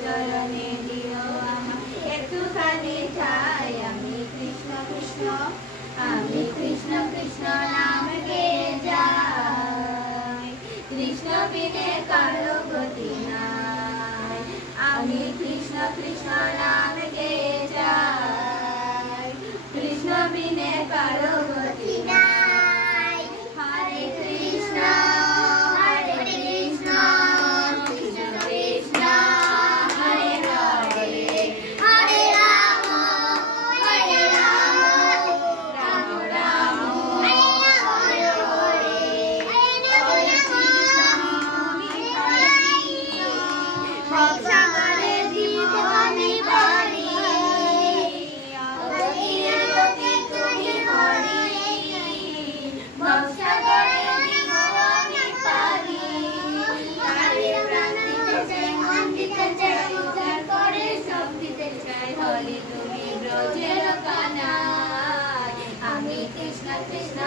চরণে দিও একটুখানি ঠাই। আমি কৃষ্ণ কৃষ্ণ, আমি কৃষ্ণ কৃষ্ণ নাম গেয়ে যাই। কৃষ্ণ বিনে কারো গতি নাই। আমি কৃষ্ণ কৃষ্ণ নাম গেয়ে যাই। কৃষ্ণ বিনে কারো গতি নাই। হরে কৃষ্ণ হরে কৃষ্ণ কৃষ্ণ কৃষ্ণ হরে হরে, হরে রাম হরে রাম, রাম রাম হরে হরে, হরে কৃষ্ণ হরে কৃষ্ণ। ভবসাগরে জীবনে বাড়ি, অগতির গতি তুমি হরি। ভবসাগরে জীবনে পারি, পারে প্রাণ দিতে চাই, মন দিতে চাই, উদ্ধার করে সব দিতে চাই। হরি তুমি ব্রজের কানাই। আমি কৃষ্ণ কৃষ্ণ